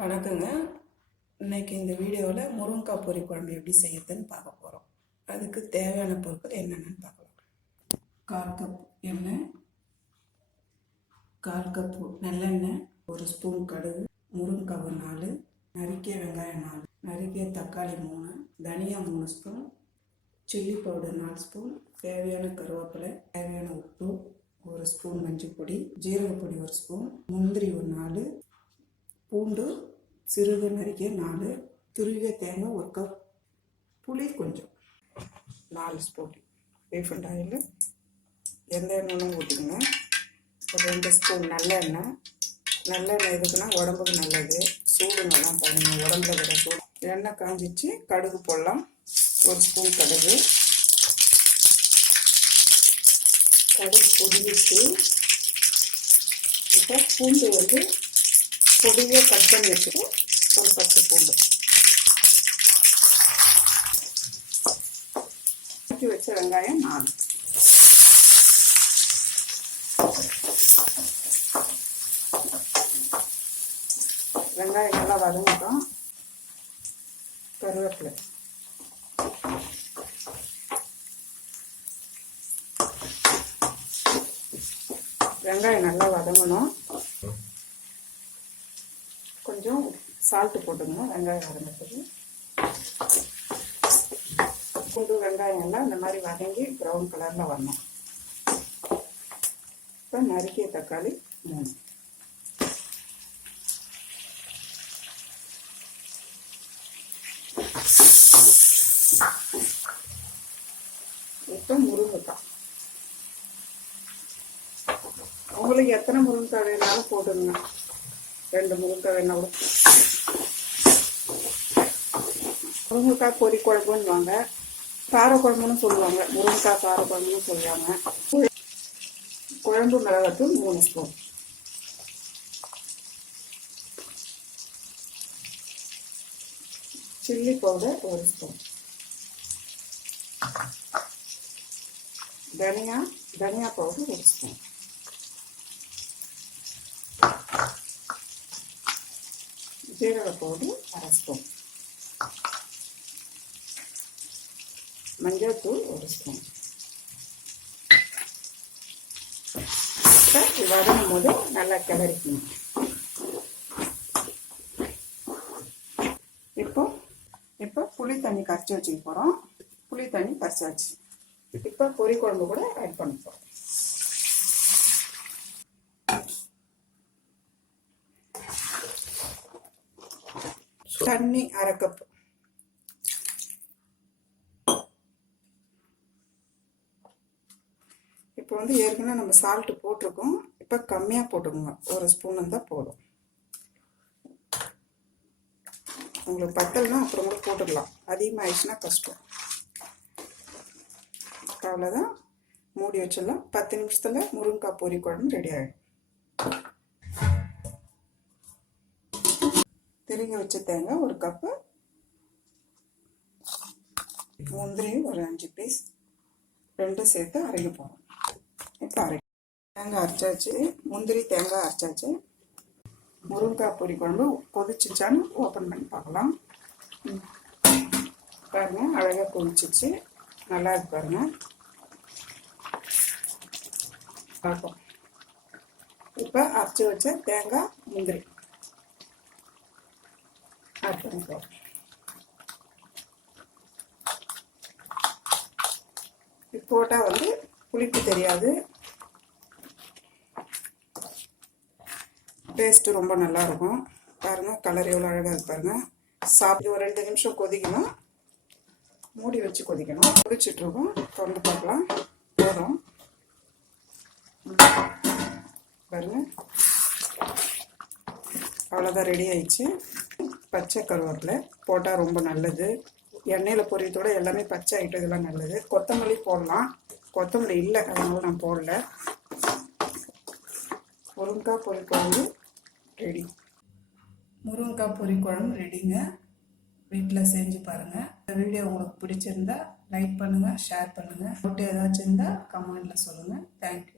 வணக்கங்க. இன்னைக்கு இந்த வீடியோவில் முருங்கைக்காய் பொரி குழம்பு எப்படி செய்யறதுன்னு பார்க்க போகிறோம். அதுக்கு தேவையான பொருட்கள் என்னென்னு பார்க்கலாம். 1/4 கப் எண்ணெய், 1/4 கப் நல்லெண்ணெய், 1 ஸ்பூன் கடுகு, முருங்கைக்காய் 4, நறுக்கிய வெங்காயம் 4, நறுக்கிய தக்காளி 3, தனியா 3 ஸ்பூன், சில்லி பவுடர் 4 ஸ்பூன், தேவையான கருவேப்பிலை, தேவையான உப்பு, 1 ஸ்பூன் மஞ்சள் பொடி, ஜீரகப்பொடி 1 ஸ்பூன், முந்திரி 4, பூண்டு சிறுது நறுக்கிய 4, துருவிய தேங்காய் 1 கப், புளி கொஞ்சம் 4 ஸ்பூன், ரீஃபண்ட் ஆயில் எந்த எண்ணெயும் ஊற்றிக்கோங்க. 2 ஸ்பூன் நல்லெண்ணெய். நல்லெண்ணெய் எதுக்குன்னா உடம்புக்கு நல்லது, சூடுங்கெல்லாம் பண்ணுங்க, உடம்புல விட சூடு. எண்ணெய் காஞ்சிச்சு, கடுகு போடலாம். 1 ஸ்பூன் கடுகு பொடிச்சு. இப்போ பூண்டு பொடியை கட் பண்ணி வச்சுட்டு ஒரு 10 பூண்டு வச்ச வெங்காயம் 4. வெங்காயம் நல்லா வதங்கட்டும். கருவேப்பிலை, வெங்காயம் நல்லா வதங்கணும். கொஞ்சம் சால்ட்டு போட்டுங்க வெங்காயம் வதங்கிறதுக்கு. பூண்டு வெங்காயம் எல்லாம் இந்த மாதிரி வதங்கி ப்ரௌன் கலரில் வரணும். இப்போ நறுக்கிய தக்காளி 3. இப்போ முருங்கைக்காய், உங்களுக்கு எத்தனை முருங்கைக்காய் வேணாலும் போட்டுங்க. 2 முருங்கைக்காய் வேணா கூட. முருங்கைக்காய் பொரி குழம்புன்னு வாங்க, காரக்குழம்புன்னு சொல்லுவாங்க, முருங்கைக்காய் காரக்குழம்புன்னு சொல்லுவாங்க. குழம்பு மிளகாத்தூள் 3 ஸ்பூன், சில்லி பவுடர் 1 ஸ்பூன், தனியா பவுடர் 1 ஸ்பூன், ஜீரக பவுடர் 1/2 ஸ்பூன், மஞ்சள் தூள் 1 ஸ்பூன். வதங்கும் போது நல்லா கிளறிக்கணும். இப்போ புளி தண்ணி கரைச்சி வச்சுக்க போகிறோம். புளி தண்ணி கரைச்சாச்சு. இப்போ பொரி குழம்பு கூட ஆட் பண்ண போகிறோம். தண்ணி 1/2 கப். இப்போ ஏற்கனவே நம்ம சால்ட்டு போட்டிருக்கோம். இப்போ கம்மியாக போட்டுக்கோங்க, 1 ஸ்பூன் இருந்தால் போதும். உங்களுக்கு பத்தலைன்னா அப்புறம் கூட போட்டுக்கலாம், அதிகமாகிடுச்சுன்னா கஷ்டம். அவ்வளோதான், மூடி வச்சிடலாம். 10 நிமிஷத்தில் முருங்கைக்காய் பொரி குழம்பு ரெடி ஆகிடும். திருகி வச்ச தேங்காய் 1 கப்பு, முந்திரி ஒரு 5 பீஸ், 2 சேர்த்து அரைக்க போகிறோம். இப்போ தேங்காய் அரைச்சாச்சு, முந்திரி தேங்காய் அரைச்சாச்சு. முருங்கைக்காய் பொரி குழம்பு கொதிச்சிச்சான்னு ஓப்பன் பண்ணி பார்க்கலாம். பாருங்க, அழகாக கொதிச்சிச்சு, நல்லா இருக்கு பாருங்க. பார்ப்போம். இப்போ அரைச்சி வச்ச தேங்காய் முந்திரி ஆட் பண்ணிப்போம். போட்டால் புளிப்பு தெரியாது, டேஸ்ட்டு ரொம்ப நல்லாயிருக்கும். பாருங்கள், கலர் எவ்வளோ அழகாக இருக்கு பாருங்கள். சாப்பிட்டு ஒரு 2 நிமிஷம் கொதிக்கணும், மூடி வச்சு கொதிக்கணும். கொதிச்சிட்ருக்கோம், திறந்து பார்க்கலாம். போதும் பாருங்கள், அவ்வளோதான், ரெடி ஆயிடுச்சு. பச்சை கருவேப்பிலை போட்டால் ரொம்ப நல்லது. எண்ணெயில் பொரியத்தோட எல்லாமே பச்சை ஐட்டம் இதெல்லாம் நல்லது. கொத்தமல்லி போடலாம், கொத்தமல்லி இல்லை, அதனால நான் போடல. முருங்கைக்காய் பொரி குழம்பு ரெடி. முருங்கைக்காய் பொரி குழம்பு ரெடிங்க. வீட்டில் செஞ்சு பாருங்கள். இந்த வீடியோ உங்களுக்கு பிடிச்சிருந்தா லைக் பண்ணுங்கள், ஷேர் பண்ணுங்கள். டவுட் ஏதாச்சும் இருந்தால் கமெண்டில் சொல்லுங்கள். தேங்க்யூ.